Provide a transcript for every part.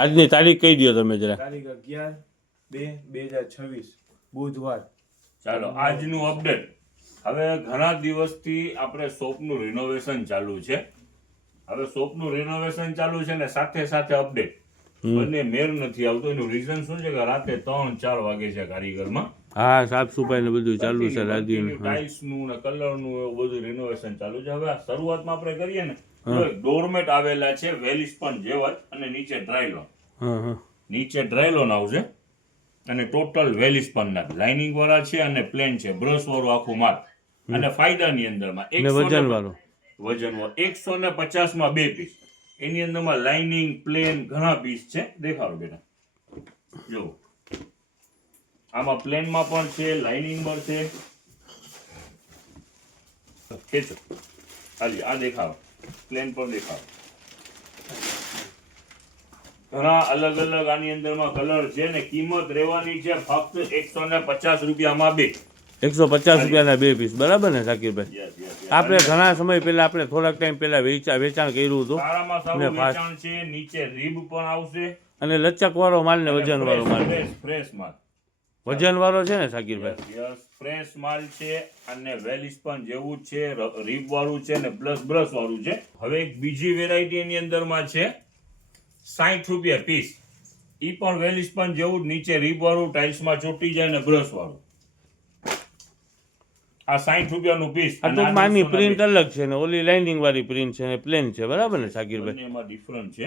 આજની તારીખ કહી દો તમે જરા. તારીખ 11/2/2026 બુધવાર. ચાલો આજનું અપડેટ. હવે ઘણા દિવસથી આપણે શોપનું રિનોવેશન ચાલુ છે. હવે શોપનું રિનોવેશન ચાલુ છે ને સાથે સાથે અપડેટ બંને મેર નથી આવતો. એનું રીઝન શું છે કે રાતે 3-4 વાગે છે કારીગરમાં. હા, સાફ સફાઈ ને બધું ચાલુ છે રાજીનું. ટાઇલ્સ નું ને કલર નું એવું બધું રિનોવેશન ચાલુ છે. હવે આ શરૂઆતમાં આપણે કરીએ ને તો ડોરમેટ આવેલા છે વેલિસ્પન જેવા અને નીચે ડ્રાયલોન. નીચે ડ્રાયલોન આવશે અને ટોટલ વેલિસ્પન ના લાઇનિંગ વાળા છે અને પ્લેન છે, બ્રશ વાળું આખું માલ. અને ફાયદાની અંદરમાં વજન વાળો 150 માં 2 પીસ. એની અંદરમાં લાઇનિંગ પ્લેન ઘણા પીસ છે. દેખાડો બેટા, જો આમાં પ્લેનમાં પણ છે, લાઇનિંગ પણ છે. ખેંચો ખાલી આ દેખાડો, પ્લેન પણ દેખાડો. ઘણા અલગ અલગ આની અંદરમાં કલર છે ને કિંમત રહેવાની છે ફક્ત 150 રૂપિયામાં 2. 150 રૂપિયાના 2 પીસ, બરાબર ને શાકીરભાઈ? Yes, yes, yes. આપણે ઘણા સમય પહેલા આપણે થોડાક ટાઈમ પહેલા વેચાણ કર્યું હતું. સારામાં સારું વેચાણ છે. નીચે રીબ પણ આવશે અને લચક વાળો માલ ને વજન વાળો માલ. ફ્રેશ માલ, વજન વાળો છે ને શાકીરભાઈ? યસ, ફ્રેશ માલ છે અને વેલિસ્પન જેવું જ છે, રીબ વાળું છે ને પ્લસ બ્રશ વાળું છે. હવે એક બીજી વેરાયટી એની અંદરમાં છે 60 રૂપિયા પીસ. ઈ પણ વેલિસ્પન જેવું જ, નીચે રીબ વાળું, ટાઇલ્સમાં ચોટી જાય ને બ્રશ વાળું. આ 60 રૂપિયાનું પીસ. આ તો માની પ્રિન્ટ અલગ છે ને ઓલી લાઇનિંગ વાળી પ્રિન્ટ છે ને પ્લેન છે, બરાબર ને શાકીરભાઈ? એમાં ડિફરન્ટ છે.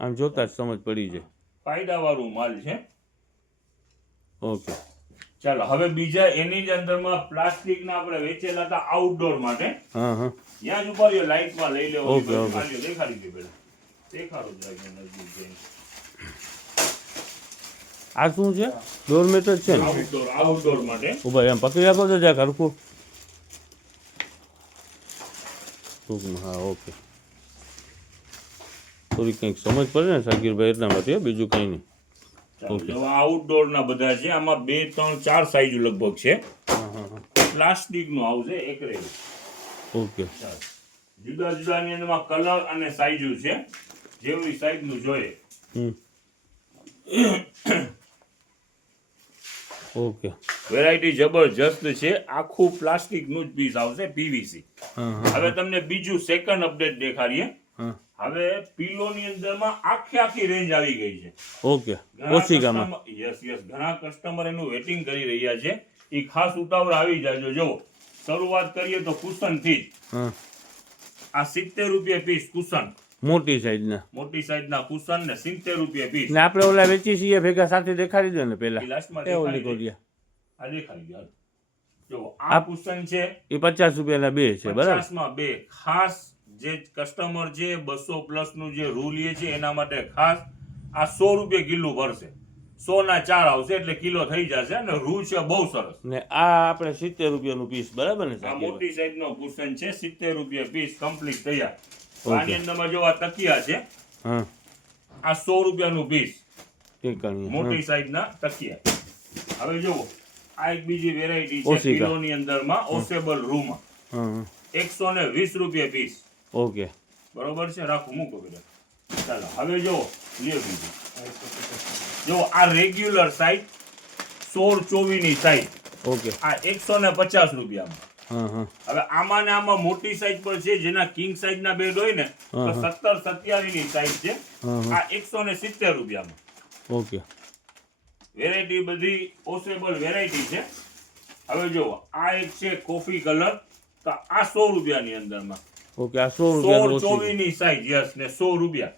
આમ જોતા જ સમજ પડી જાય. ફાયદા વાળું માલ છે. ઓકે, ચાલો હવે બીજા એની જ અંદરમાં પ્લાસ્ટિક ના આપણે વેચેલા હતા આઉટડોર માટે. હા. ત્યાં જ ઉપર લાઈટમાં લઈ લેવો. ઓકે. દેખાડી દે પેલા, દેખાડો જરાક નજીક જઈને. આ શું છે? ડોરમેટ જ છે ને? આઉટડોર માટે. ઉભા એમ પકડી આપો તો જરાક હરખું. હા, ઓકે. થોડી કંઈક સમજ પડે ને શાકીરભાઈ, એટલા માટે બીજું કંઈ નહીં. આઉટડોર ના બધા છે. આમાં 2, 3, 4 સાઈઝ લગભગ છે. પ્લાસ્ટિક નું આવશે એક રેડ. ઓકે, જુદા જુદા ની અંદરમાં કલર અને સાઈઝ છે. જેવી સાઈઝ નું જોઈએ. ઓકે. વેરાયટી જબરજસ્ત છે. આખું પ્લાસ્ટિક નું જ પીસ આવશે, પીવીસી. હવે તમને બીજું સેકન્ડ અપડેટ દેખાડીએ. હવે પિલો ની અંદરમાં આખી રેન્જ આવી ગઈ છે. ઓકે, ઓશિકામાં. યસ, ઘણા કસ્ટમર એનું વેટિંગ કરી રહ્યા છે. એ ખાસ ઉતાવળ આવી જાય. જો શરૂઆત કરીએ તો કુશન થી જ. આ 70 રૂપિયા પીસ કુશન. મોટી સાઈઝના કુશન ને 70 રૂપિયા પીસ. ને આપણે ઓલા વેચી છીએ ભેગા સાથે દેખાડી દો ને પેલા. લાસ્ટમાં એ ઓલી કોડિયા આ દેખાડી દો. જો આ કુશન છે એ 50 રૂપિયાના 2 છે, બરાબર? 50 માં 2. ખાસ જે કસ્ટમર છે 200 પ્લસ નું જે રૂલ છે એના માટે ખાસ આ 100 રૂપિયા કિલો ભરશે. 100 ના 4 આવશે એટલે કિલો થઈ જશે. અને રૂલ છે બહુ સરસ. ને આ આપણે 70 રૂપિયાનું પીસ, બરાબર ને? આ મોટી સાઈઝ નો કુશન છે, 70 રૂપિયા પીસ કમ્પ્લીટ તૈયાર. આની અંદરમાં જો આ તકિયા છે, હા, આ 100 રૂપિયાનું પીસ, ટેકાની મોટી સાઈઝ ના તકિયા. હવે જુઓ આ એક બીજી વેરાયટી છે કિલો ની અંદરમાં ઓસેબલ રૂમ. 120 રૂપિયા પીસ. ઓકે, બરોબર છે, રાખો મૂકો બેટા. ચાલો હવે જો લ્યો બીજું. જો આ રેગ્યુલર સાઈઝ 16-24 ની સાઈઝ. ઓકે, આ 150 રૂપિયામાં. હા. હવે આમાં ને આમાં મોટી સાઈઝ પર છે, જેના કિંગ સાઈઝ ના બેડ હોય ને તો 17-27 ની સાઈઝ છે. આ 170 રૂપિયામાં. ઓકે, વેરાયટી બધી ઓસેબલ વેરાયટી છે. હવે જો આ એક છે કોફી કલર, તો આ 100 રૂપિયાની અંદરમાં. ઓકે, આ 100 રૂપિયાનું 16-24 ની સાઈઝ. યસ, ને 100 રૂપિયા.